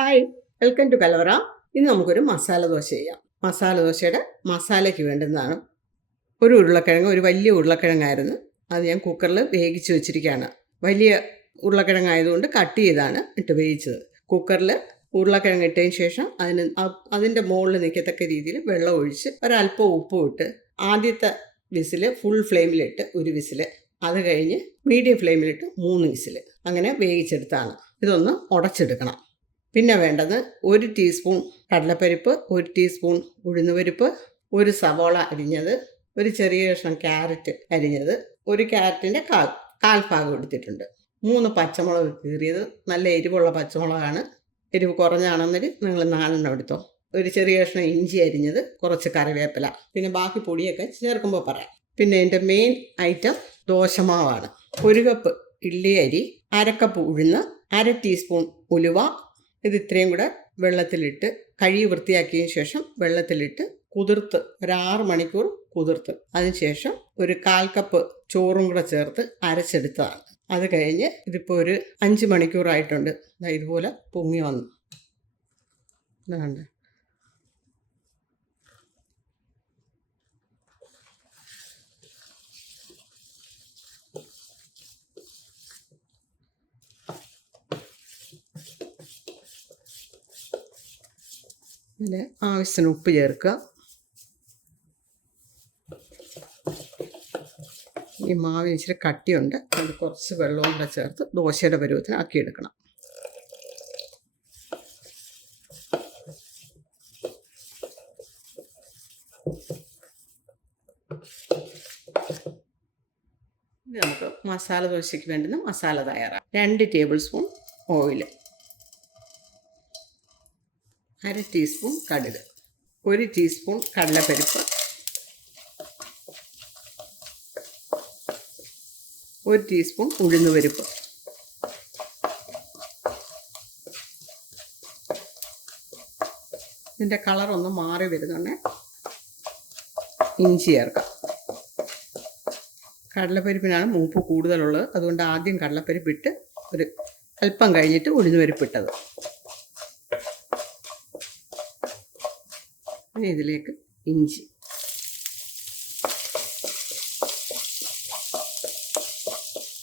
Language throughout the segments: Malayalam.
ഹായ്, വെൽക്കം ടു കലവറ. ഇന്ന് നമുക്കൊരു മസാല ദോശ ചെയ്യാം. മസാല ദോശയുടെ മസാലയ്ക്ക് വേണ്ടുന്നതാണ് ഒരു ഉരുളക്കിഴങ്ങ്, ഒരു വലിയ ഉരുളക്കിഴങ്ങായിരുന്നു. അത് ഞാൻ കുക്കറിൽ വേവിച്ച് വെച്ചിരിക്കുകയാണ്. വലിയ ഉരുളക്കിഴങ്ങായതുകൊണ്ട് കട്ട് ചെയ്താണ് ഇട്ട് വേവിച്ചത്. കുക്കറിൽ ഉരുളക്കിഴങ്ങ് ഇട്ടതിന് ശേഷം അതിൻ്റെ മുകളിൽ നിൽക്കത്തക്ക രീതിയിൽ വെള്ളം ഒഴിച്ച് ഒരല്പം ഉപ്പും ഇട്ട് ആദ്യത്തെ വിസിൽ ഫുൾ ഫ്ലെയിമിലിട്ട് ഒരു വിസിൽ, അത് കഴിഞ്ഞ് മീഡിയം ഫ്ലെയിമിലിട്ട് 3 വിസിൽ, അങ്ങനെ വേവിച്ചെടുത്താണ്. ഇതൊന്ന് ഉടച്ചെടുക്കണം. പിന്നെ വേണ്ടത് 1 ടീസ്പൂൺ കടലപ്പരിപ്പ്, 1 ടീസ്പൂൺ ഉഴുന്നുപരിപ്പ്, 1 സവോള അരിഞ്ഞത്, ഒരു ചെറിയ കഷ്ണം ക്യാരറ്റ് അരിഞ്ഞത്, ഒരു ക്യാരറ്റിൻ്റെ കാൽ ഭാഗം എടുത്തിട്ടുണ്ട്, 3 പച്ചമുളക് കീറിയത്, നല്ല എരിവുള്ള പച്ചമുളകാണ്. എരിവ് കുറഞ്ഞാണെന്നൊരു നിങ്ങൾ 4 എടുത്തോ. ഒരു ചെറിയ കഷ്ണം ഇഞ്ചി അരിഞ്ഞത്, കുറച്ച് കറിവേപ്പില, പിന്നെ ബാക്കി പൊടിയൊക്കെ ചേർക്കുമ്പോൾ പറയാം. പിന്നെ എൻ്റെ മെയിൻ ഐറ്റം ദോശമാവാണ്. 1 കപ്പ് ഇഡ്ഡലി അരി, 1/2 കപ്പ് ഉഴുന്ന്, 1/2 ടീസ്പൂൺ ഉലുവ. ഇത് ഇത്രയും കൂടെ വെള്ളത്തിലിട്ട് കഴുകി വൃത്തിയാക്കിയതിന് ശേഷം വെള്ളത്തിലിട്ട് കുതിർത്ത് ഒരു 6 മണിക്കൂർ കുതിർത്ത്, അതിനുശേഷം ഒരു 1/4 കപ്പ് ചോറും കൂടെ ചേർത്ത് അരച്ചെടുത്തതാണ്. അത് കഴിഞ്ഞ് ഇതിപ്പോൾ ഒരു 5 മണിക്കൂറായിട്ടുണ്ട്. ഇതുപോലെ പൊങ്ങി വന്നു. ഇതാണ്ട് ഇതിൽ ആവശ്യത്തിന് ഉപ്പ് ചേർക്കുക. ഈ മാവിന് ഇച്ചിരി കട്ടിയുണ്ട്, അത് കുറച്ച് വെള്ളവും കൂടെ ചേർത്ത് ദോശയുടെ പരുവത്തിന് ആക്കിയെടുക്കണം. ഇനി നമുക്ക് മസാല ദോശയ്ക്ക് വേണ്ടുന്ന മസാല തയ്യാറാക്കാം. 2 ടേബിൾ സ്പൂൺ ഓയിൽ, 1/2 ടീസ്പൂൺ കടുക്, 1 ടീസ്പൂൺ കടലപ്പരിപ്പ്, 1 ടീസ്പൂൺ ഉഴുന്നുപരിപ്പ്, ഇതിൻ്റെ കളറൊന്ന് മാറി വരുന്നുണ്ട്. ഇഞ്ചി ചേർക്കാം. കടലപ്പരിപ്പിനാണ് മൂപ്പ് കൂടുതലുള്ളത്, അതുകൊണ്ട് ആദ്യം കടലപ്പരിപ്പിട്ട് ഒരു അല്പം കഴിഞ്ഞിട്ട് ഉഴുന്നുപരിപ്പിട്ടത്. ഇതിലേക്ക് ഇഞ്ചി,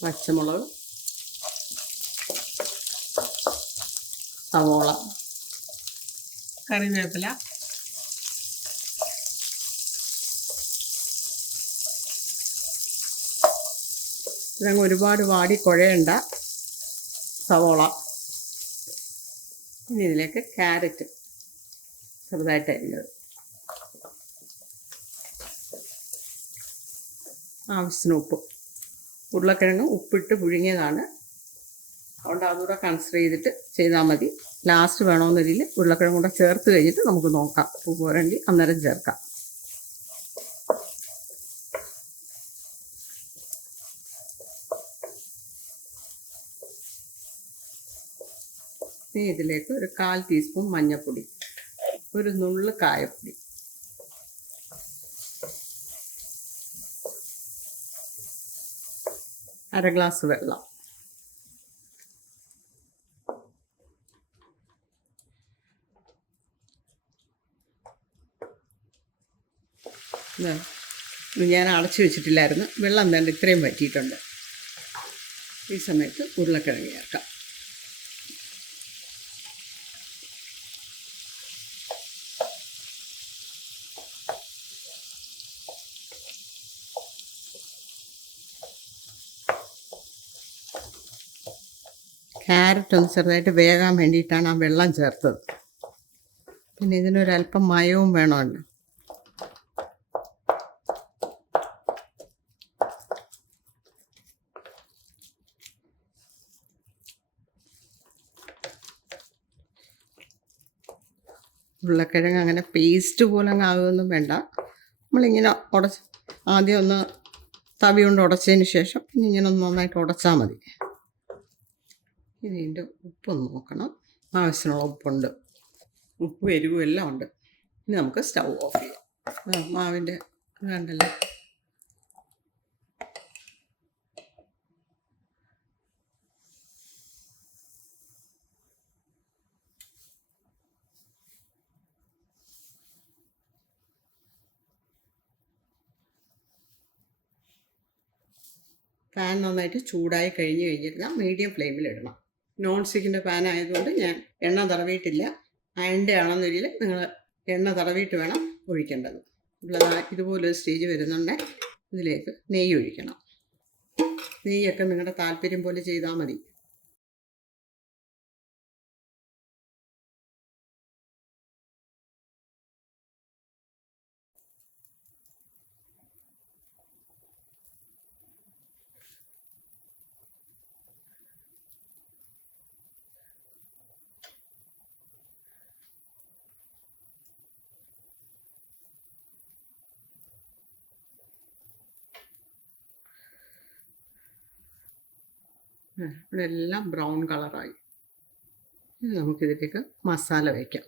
പച്ചമുളക്, സവോള, കറിവേപ്പില, ഇതങ്ങ് ഒരുപാട് വാടി കുഴയണ്ട സവോള. ഇനി ഇതിലേക്ക് ക്യാരറ്റ് ചെറുതായിട്ട് അരിഞ്ഞത്, ആവശ്യത്തിന് ഉപ്പ്. ഉരുളക്കിഴങ്ങ് ഉപ്പിട്ട് പുഴുങ്ങിയതാണ്, അതുകൊണ്ട് അതുകൂടെ കൺസിഡർ ചെയ്തിട്ട് ചെയ്താൽ മതി. ലാസ്റ്റ് വേണമെന്ന രീതിയിൽ ഉരുളക്കിഴങ്ങ് കൂടെ ചേർത്ത് കഴിഞ്ഞിട്ട് നമുക്ക് നോക്കാം. ഉപ്പ് പോരെങ്കിൽ അന്നേരം ചേർക്കാം. ഇനി ഇതിലേക്ക് ഒരു 1/4 ടീസ്പൂൺ മഞ്ഞൾപ്പൊടി, ഒരു നുള്ള് കായപ്പൊടി, അര ഗ്ലാസ് വെള്ളം, ഞാൻ അടച്ചു വെച്ചിട്ടില്ലായിരുന്നു. വെള്ളം എന്താണ്ട് ഇത്രയും വറ്റിയിട്ടുണ്ട്. ഈ സമയത്ത് ഉരുളക്കിഴങ്ങ് ചേർക്കാം. ക്യാരറ്റ് ഒന്ന് ചെറുതായിട്ട് വേകാൻ വേണ്ടിയിട്ടാണ് ആ വെള്ളം ചേർത്തത്. പിന്നെ ഇതിനൊരല്പം മയവും വേണമല്ലോ. ഉരുളക്കിഴങ്ങ് അങ്ങനെ പേസ്റ്റ് പോലെ അങ്ങ് ആകുമൊന്നും വേണ്ട. നമ്മളിങ്ങനെ ആദ്യം ഒന്ന് തവി കൊണ്ട് ഉടച്ചതിന് ശേഷം പിന്നെ ഇങ്ങനെ ഒന്ന് നന്നായിട്ട് ഉടച്ചാൽ മതി. ഇതിൻ്റെ ഉപ്പൊന്ന് നോക്കണം. ആവശ്യമുള്ള ഉപ്പുണ്ട്, ഉപ്പും എരിവും എല്ലാം ഉണ്ട്. ഇനി നമുക്ക് സ്റ്റൗ ഓഫ് ചെയ്യാം. മാവിൻ്റെ കണ്ടല്ലോ. പാൻ നന്നായിട്ട് ചൂടായി കഴിഞ്ഞിരുന്നാൽ മീഡിയം ഫ്ലെയിമിലിടണം. നോൺ സ്റ്റിക്കിൻ്റെ പാൻ ആയതുകൊണ്ട് ഞാൻ എണ്ണ തടവിയിട്ടില്ല. അയണിൻ്റെ ആണെന്നൊരിൽ നിങ്ങൾ എണ്ണ തടവിയിട്ട് വേണം ഒഴിക്കേണ്ടത്. ഇതുപോലൊരു സ്റ്റേജ് വരുന്നുണ്ടെങ്കിൽ ഇതിലേക്ക് നെയ്യ് ഒഴിക്കണം. നെയ്യൊക്കെ നിങ്ങളുടെ താല്പര്യം പോലെ ചെയ്താൽ മതി. ഇവിടെ എല്ലാം ബ്രൗൺ കളറായി. നമുക്കിതിലേക്ക് മസാല വയ്ക്കാം.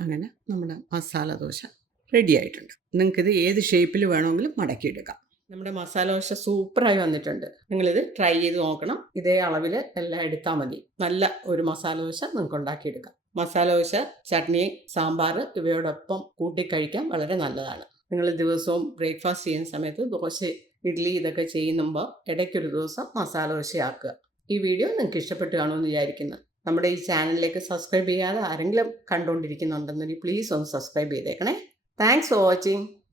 അങ്ങനെ നമ്മുടെ മസാല ദോശ റെഡി ആയിട്ടുണ്ട്. നിങ്ങൾക്കിത് ഏത് ഷേപ്പിൽ വേണമെങ്കിലും മടക്കിയെടുക്കാം. നമ്മുടെ മസാല ദോശ സൂപ്പറായി വന്നിട്ടുണ്ട്. നിങ്ങളിത് ട്രൈ ചെയ്ത് നോക്കണം. ഇതേ അളവിൽ എല്ലാം എടുത്താൽ മതി. നല്ല ഒരു മസാല ദോശ നിങ്ങൾക്ക് ഉണ്ടാക്കിയെടുക്കാം. മസാല ദോശ ചട്നി, സാമ്പാർ ഇവയോടൊപ്പം കൂട്ടിക്കഴിക്കാൻ വളരെ നല്ലതാണ്. നിങ്ങൾ ദിവസവും ബ്രേക്ക്ഫാസ്റ്റ് ചെയ്യുന്ന സമയത്ത് ദോശ, ഇഡ്ഡലി ഇതൊക്കെ ചെയ്യുമ്പോൾ ഇടയ്ക്കൊരു ദിവസം മസാല ദോശയാക്കുക. ഈ വീഡിയോ നിങ്ങൾക്ക് ഇഷ്ടപ്പെട്ട് കാണുമെന്ന് വിചാരിക്കുന്നു. നമ്മുടെ ഈ ചാനലിലേക്ക് സബ്സ്ക്രൈബ് ചെയ്യാതെ ആരെങ്കിലും കണ്ടുകൊണ്ടിരിക്കുന്നുണ്ടെന്നുണ്ടെങ്കിൽ പ്ലീസ് ഒന്ന് സബ്സ്ക്രൈബ് ചെയ്തേക്കണേ. Thanks for watching.